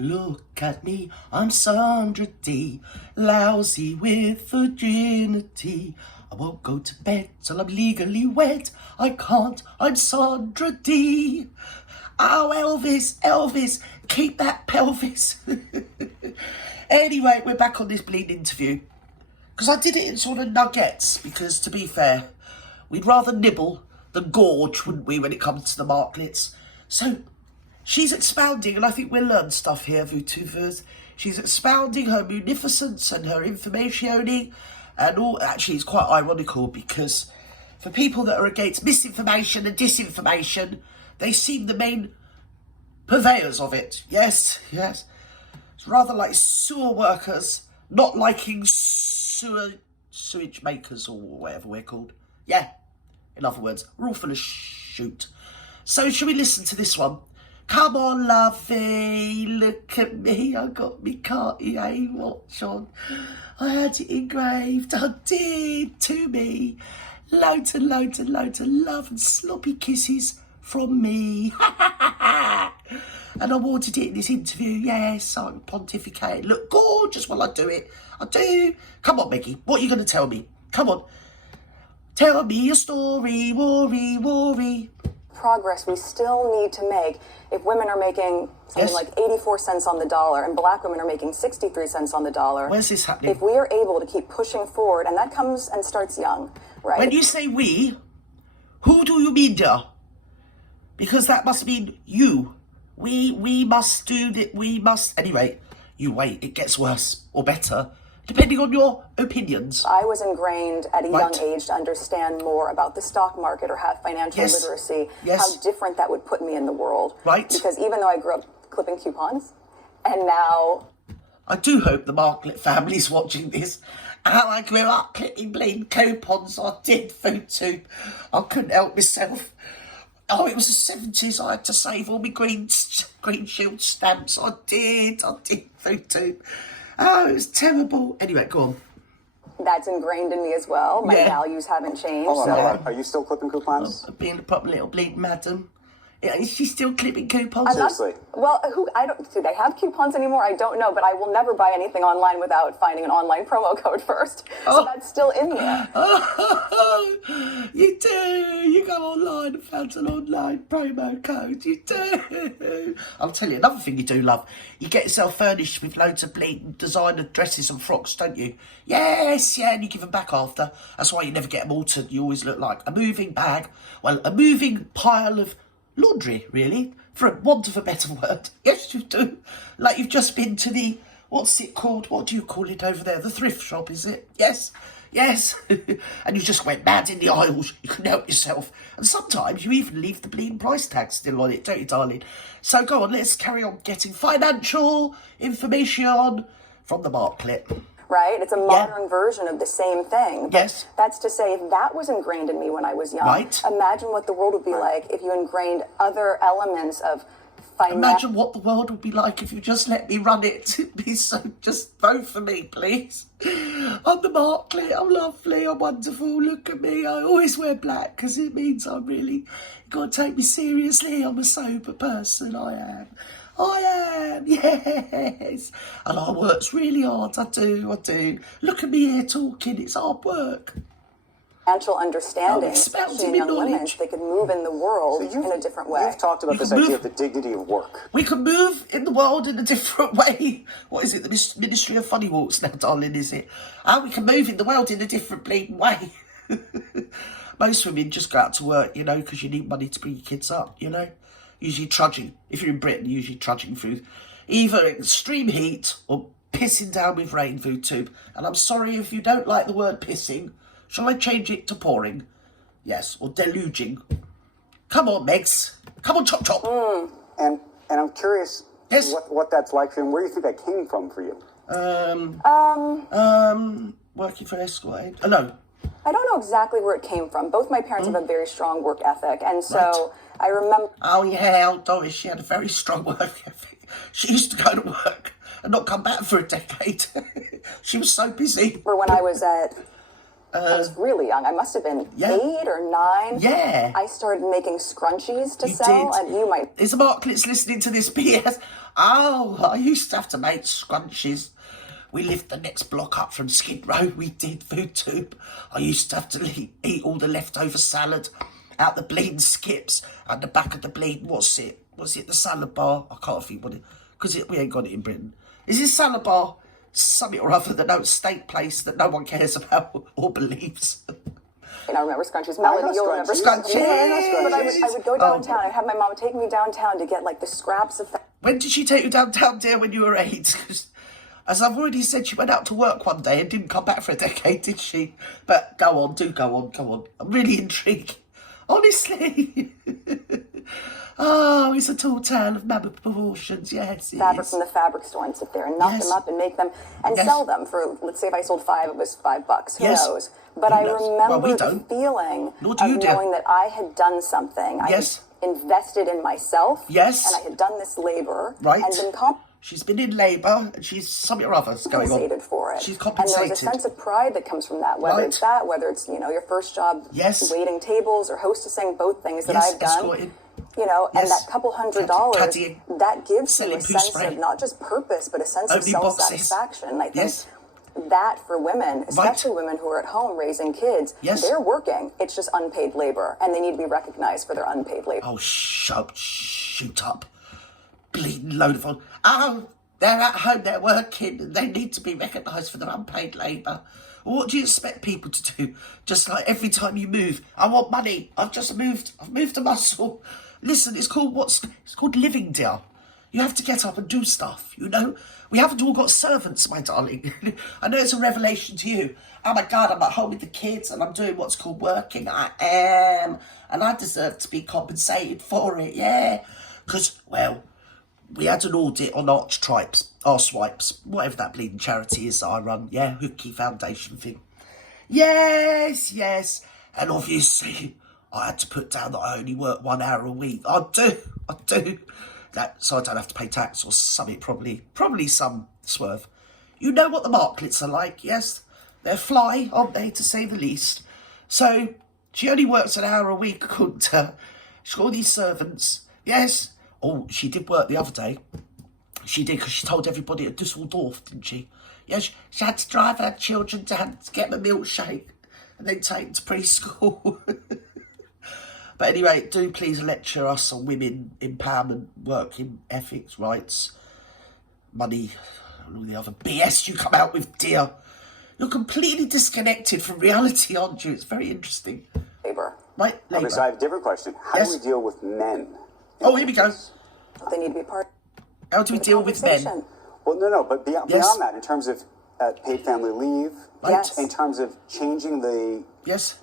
Look at me, I'm Sandra D, lousy with virginity. I won't go to bed till I'm legally wed. I can't, I'm Sandra D. Oh, Elvis, keep that pelvis. Anyway, we're back on this bleed interview. Because I did it in sort of nuggets, because to be fair, we'd rather nibble than gorge, wouldn't we, when it comes to the marklets? So she's expounding, and I think we'll learn stuff here, VTubers. She's expounding her munificence and her informationing, and all. Actually, it's quite ironical, because for people that are against misinformation and disinformation, they seem the main purveyors of it. Yes. It's rather like sewer workers not liking sewage makers, or whatever we're called. Yeah, in other words, we're all full of shoot. So shall we listen to this one? Come on, lovey, look at me, I got me Cartier watch on. I had it engraved, I did, to me. Loads and loads and loads of love and sloppy kisses from me. And I wanted it in this interview, yes, I'm pontificating. Look gorgeous while I do it. I do. Come on, Meggie, what are you going to tell me? Come on. Tell me a story, worry. Progress we still need to make if women are making something like 84 cents on the dollar and black women are making 63 cents on the dollar. Where's this happening? If we are able to keep pushing forward, and that comes and starts young, right? When you say we, who do you mean, dear? Because that must mean you. We must do that, we must... Anyway, you wait, it gets worse or better, depending on your opinions. I was ingrained at a young age to understand more about the stock market or have financial literacy, how different that would put me in the world. Right. Because even though I grew up clipping coupons, and now... I do hope the Marklet family's watching this. How I grew up clipping bleeding coupons, I did, VTube. I couldn't help myself. Oh, it was the 70s, I had to save all my green shield stamps. I did, VTube. Oh, it was terrible. Anyway, go on. That's ingrained in me as well. My values haven't changed. Hold on. Are you still clipping coupons? Being a proper little bleeding madam. Yeah, is she still clipping coupons? Seriously? Well, do they have coupons anymore? I don't know, but I will never buy anything online without finding an online promo code first. So that's still in there. Oh, you do. You go online and found an online promo code. You do. I'll tell you another thing you do love. You get yourself furnished with loads of bleeding designer dresses and frocks, don't you? Yes, and you give them back after. That's why you never get them altered. You always look like a moving bag. Well, a moving pile of laundry, really, for want of a better word. Yes, you do. Like you've just been to the, what's it called? What do you call it over there? The thrift shop, is it? Yes. And you just went mad in the aisles. You couldn't help yourself. And sometimes you even leave the bleeding price tag still on it, don't you, darling? So go on, let's carry on getting financial information from the Marklet. Right? It's a modern version of the same thing. Yes. That's to say, if that was ingrained in me when I was young, imagine what the world would be like if you ingrained other elements of Imagine what the world would be like if you just let me run it. It'd be so, just vote for me, please. I'm the Marklet, I'm lovely, I'm wonderful, look at me. I always wear black because it means I'm really, you got to take me seriously. I'm a sober person, I am, yes. And I works really hard, I do. Look at me here talking, it's hard work. Financial understanding, especially in young women, so they could move in the world in a different way. You've talked about this idea of the dignity of work. We can move in the world in a different way. What is it, the Ministry of Funny Walks now, darling, is it? We can move in the world in a different bleeding way. Most women just go out to work, you know, because you need money to bring your kids up, you know. Usually trudging, if you're in Britain, usually trudging through either extreme heat or pissing down with rain, VTube. And I'm sorry if you don't like the word pissing. Shall I change it to pouring? Yes, or deluging. Come on, Megs. Come on, chop. And I'm curious what that's like for you and where you think that came from for you. Working for Esquire. No. I don't know exactly where it came from. Both my parents have a very strong work ethic, and so I remember... Oh, yeah, Doris, she had a very strong work ethic. She used to go to work and not come back for a decade. She was so busy. When I was really young. I must have been 8 or 9. Yeah. I started making scrunchies to sell, and you might... Is the Marklets listening to this BS? Oh, I used to have to make scrunchies. We lived the next block up from Skid Row. We did food tube. I used to have to eat all the leftover salad out the bleeding skips and the back of the bleeding, what's it? Was it the salad bar? I can't think what it, because we ain't got it in Britain. Is it salad bar? Something or other, that no steak place that no one cares about or believes. I remember scrunchies. Melody, you'll remember scrunchies. But I would go downtown. I'd have my mom take me downtown to get like the scraps of... When did she take you downtown, dear, when you were 8? Because, as I've already said, she went out to work one day and didn't come back for a decade, did she? But go on, do go on. I'm really intrigued. Honestly. Oh, it's a tall tale of mammoth proportions, yes. Fabric from the fabric store and sit there and knock them up and make them and sell them for, let's say if I sold 5, it was $5. Who knows? But I remember the feeling of knowing that I had done something. I had invested in myself. Yes. And I had done this labor. Right. And been she's been in labour and she's something or other going on. Compensated for it. She's compensated. And there's a sense of pride that comes from that, whether it's that, whether it's, your first job waiting tables or hostessing, both things that I've done. Escorting. And that couple $100, that gives you a sense of not just purpose, but a sense of self-satisfaction. And I think that for women, especially women who are at home raising kids, they're working. It's just unpaid labor, and they need to be recognized for their unpaid labor. Oh, shoot up. Bleeding load of fun. Oh, they're at home, they're working, and they need to be recognised for their unpaid labour. What do you expect people to do? Just like every time you move, I want money, I've moved a muscle. Listen, it's called living, dear. You have to get up and do stuff, We haven't all got servants, my darling. I know it's a revelation to you. Oh my God, I'm at home with the kids and I'm doing what's called working. I am. And I deserve to be compensated for it, yeah. Because, we had an audit on Arse-Wipes, whatever that bleeding charity is that I run, Hookie Foundation thing. Yes. And obviously, I had to put down that I only work 1 hour a week. I do. That, so I don't have to pay tax or something, probably some swerve. You know what the marklets are like, yes? They're fly, aren't they, to say the least? So, she only works an hour a week, according to her. She's got all these servants, yes? Oh, she did work the other day. She did, because she told everybody at Dusseldorf, didn't she? Yes, she had to drive her children down to get them a milkshake and then take them to preschool. But anyway, do please lecture us on women empowerment, working ethics, rights, money, and all the other BS you come out with, dear. You're completely disconnected from reality, aren't you? It's very interesting. Labor. Right, labour. Okay, so I have a different question. How do we deal with men? Oh, here we go. They need to be part. How do we deal with men? Well, no, but beyond that, in terms of paid family leave, in terms of changing the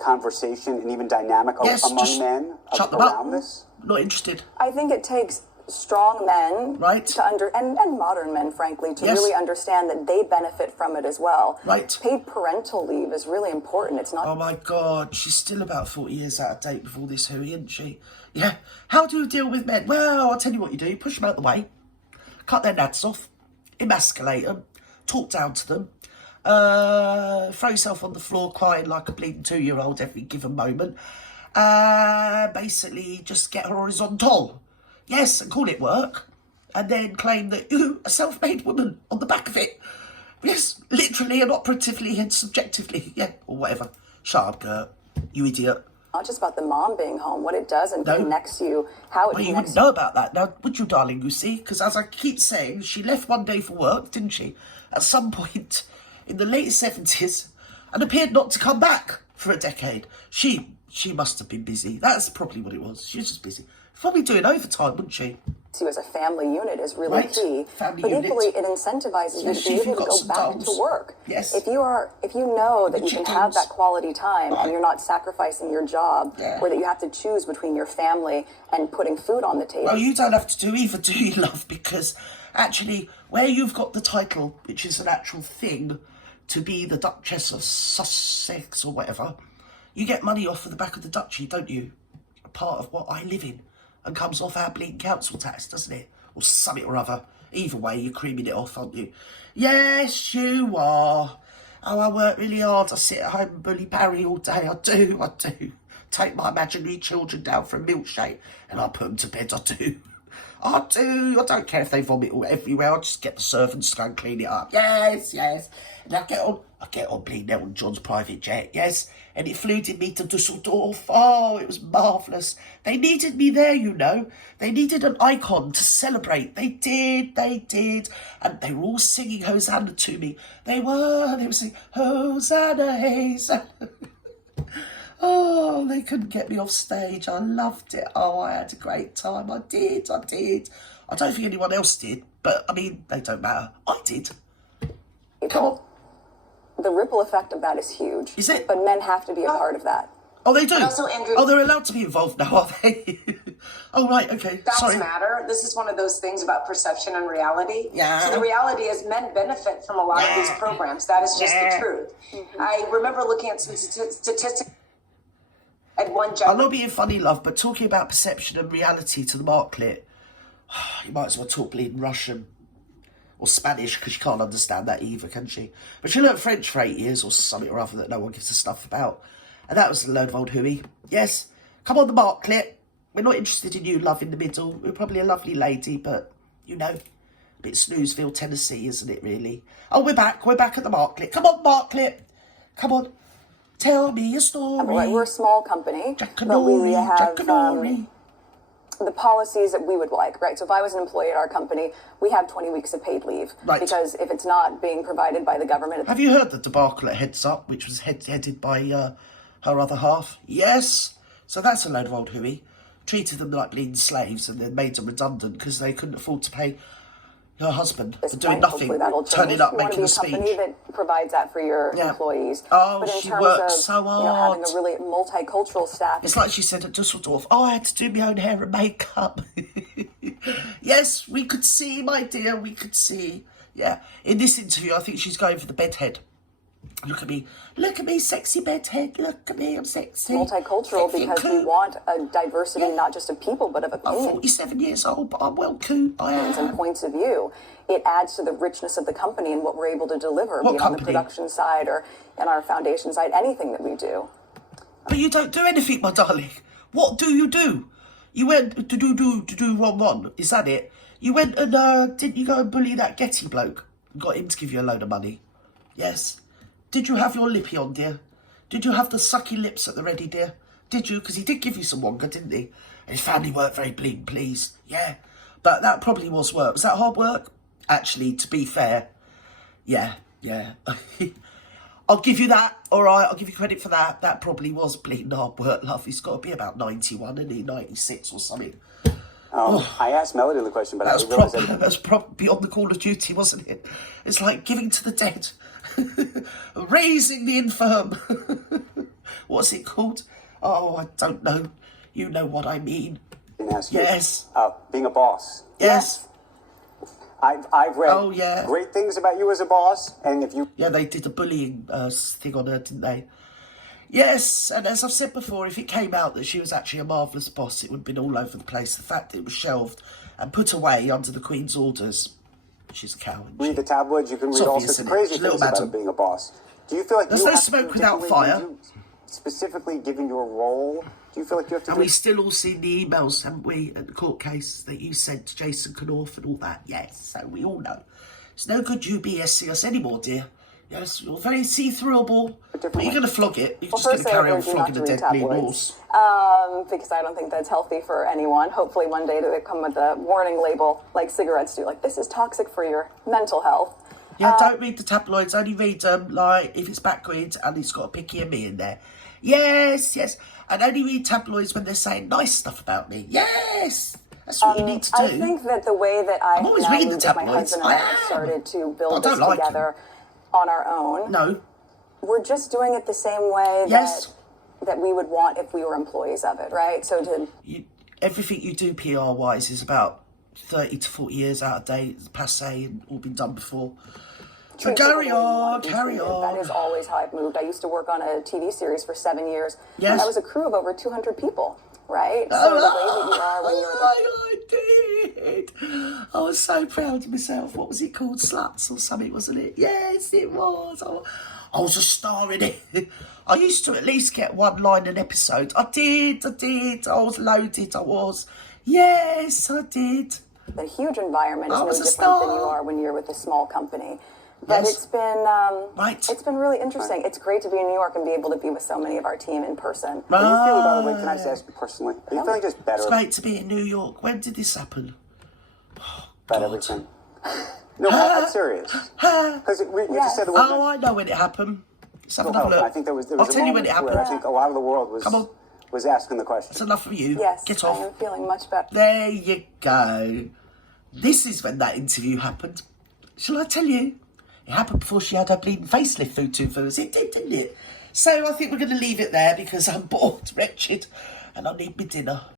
conversation and even dynamic among men around this? Not interested. I think it takes strong men to and modern men, frankly, to really understand that they benefit from it as well. Right. Paid parental leave is really important. It's not... Oh my God, she's still about 40 years out of date with all this hooey, isn't she? Yeah. How do you deal with men? Well, I'll tell you what you do. Push them out the way. Cut their nads off. Emasculate them. Talk down to them. Throw yourself on the floor crying like a bleeding 2-year-old every given moment. Basically, just get horizontal. Yes, and call it work. And then claim that you're a self-made woman on the back of it. Yes, literally and operatively and subjectively. Yeah, or whatever. Shut up, Gert. You idiot. Not just about the mom being home, what it does and connects you, how it connects you. You wouldn't know about that now, would you, darling, you see? Because as I keep saying, she left one day for work, didn't she? At some point in the late 70s and appeared not to come back for a decade. She must have been busy. That's probably what it was. She was just busy. Probably doing overtime, wouldn't she? You as a family unit is really key. Family but unit. Equally, it incentivizes you to be able to go back to work. Yes. If you know that you can have that quality time and you're not sacrificing your job, or that you have to choose between your family and putting food on the table. Well, you don't have to do either, do you, love? Because actually, where you've got the title, which is an actual thing, to be the Duchess of Sussex or whatever, you get money off of the back of the duchy, don't you? A part of what I live in. And comes off our bleeding council tax, doesn't it? Or something or other. Either way, you're creaming it off, aren't you? Yes, you are. Oh, I work really hard. I sit at home and bully Barry all day. I do. Take my imaginary children down for a milkshake and I put them to bed. I do. I do. I don't care if they vomit all everywhere. I'll just get the servants to go and clean it up. Yes, yes. And I get on bleeding Elton John's private jet, yes. And it flew me to Dusseldorf. Oh, it was marvellous. They needed me there, you know. They needed an icon to celebrate. They did. And they were all singing Hosanna to me. They were singing Hosanna, Hosanna. Oh, they couldn't get me off stage. I loved it. Oh, I had a great time. I did. I don't think anyone else did, but, I mean, they don't matter. I did. Come on. The ripple effect of that is huge. Is it? But men have to be a part of that. Oh, they do? And also, Andrew, oh, they're allowed to be involved now, are they? Oh, right, okay. Facts matter. This is one of those things about perception and reality. Yeah. So the reality is men benefit from a lot of these programs. That is just the truth. Mm-hmm. I remember looking at some statistics. I'm not being funny, love, but talking about perception and reality to the marklet, you might as well talk bleeding Russian or Spanish, because you can't understand that either, can she? But she learnt French for 8 years or something or other that no one gives a stuff about. And that was a load of old hooey. Yes, come on the marklet. We're not interested in you, love, in the middle. We're probably a lovely lady, but, you know, a bit Snoozeville, Tennessee, isn't it, really? Oh, we're back at the marklet. Come on, marklet. Come on. Tell me a story. We're a small company, but we have the policies that we would like, right? So if I was an employee at our company, we have 20 weeks of paid leave. Right. Because if it's not being provided by the government... Have you heard the debacle at Heads Up, which was headed by her other half? Yes. So that's a load of old hooey. Treated them like bleeding slaves and then made them redundant because they couldn't afford to pay her husband for doing nothing, turning up, making a speech. You want to be a company that provides that for your employees. Oh, but in she terms works of, so hard. You know, having a really multicultural staff. It's like she said at Dusseldorf, oh, I had to do my own hair and makeup. Yes, we could see, my dear, we could see. Yeah, in this interview, I think she's going for the bedhead. Look at me, sexy bedhead. Look at me, I'm sexy. Multicultural because we want a diversity not just of people but of opinions. I'm 47 years old, but I'm well cool. I am. And points of view. It adds to the richness of the company and what we're able to deliver, be it on the production side or in our foundation side, anything that we do. But you don't do anything, my darling. What do you do? You went to do Ron. Is that it? You went and didn't you go and bully that Getty bloke? Got him to give you a load of money. Yes. Did you have your lippy on, dear? Did you have the sucky lips at the ready, dear? Did you? Because he did give you some wonga, didn't he? And his family weren't very bleeding pleased. Yeah. But that probably was work. Was that hard work? Actually, to be fair, yeah. I'll give you that, all right? I'll give you credit for that. That probably was bleeding hard work, love. He's got to be about 91, isn't he? 96 or something. I asked Melody the question, but that was beyond the call of duty, wasn't it? It's like giving to the dead. Raising the infirm. What's it called? Oh, I don't know. You know what I mean. Yes. Being a boss. Yes. I've read great things about you as a boss, and if you... Yeah, they did a bullying thing on her, didn't they? Yes, and as I've said before, if it came out that she was actually a marvellous boss, it would have been all over the place. The fact that it was shelved and put away under the Queen's orders... She's a cow. Read the tabloids, you can read all sorts of crazy things about being a boss. Do you feel like there's no smoke without fire? Specifically given your role, do you feel like you have to... And we still all seen the emails, haven't we, at the court case that you sent to Jason Knorf and all that? Yes, so we all know. It's no good you BSC us anymore, dear. Yes, you're very see-throughable, but you're going to flog it. You're just going to carry on flogging the dead bleeding horse. Because I don't think that's healthy for anyone. Hopefully one day they come with a warning label like cigarettes do. Like, this is toxic for your mental health. Yeah, don't read the tabloids. Only read them, like, if it's backwards and it's got a picky and me in there. Yes. And only read tabloids when they're saying nice stuff about me. Yes. That's what you need to do. I think that the way that I'm always reading the tabloids. My husband and I have started to build this together on our own. No. We're just doing it the same way that we would want if we were employees of it, right? So everything you do PR-wise is about 30 to 40 years out of date, passé, and all been done before. So carry on. That is always how I've moved. I used to work on a TV series for 7 years. Yes. And I was a crew of over 200 people, right? So the way that you are when you're... I did. I was so proud of myself. What was it called? Sluts or something, wasn't it? Yes, it was. I was a star in it. I used to at least get one line an episode. I did. I was loaded. I was. Yes, I did. The huge environment is no different than you are when you're with a small company. But it's been it's been really interesting. It's great to be in New York and be able to be with so many of our team in person. Are you feeling, by the way, can I just ask you personally, are you feeling just better? It's great to be in New York. When did this happen? About everything. No, I'm serious. Because you just said the word. Oh, I know when it happened. Let's have another look. I think there was I'll tell you when it happened. I think a lot of the world was asking the question. That's enough for you. Yes, get off. I am feeling much better. There you go. This is when that interview happened. Shall I tell you? It happened before she had her bleeding facelift through 2 fillers. It did, didn't it? So I think we're going to leave it there because I'm bored, wretched, and I need my dinner.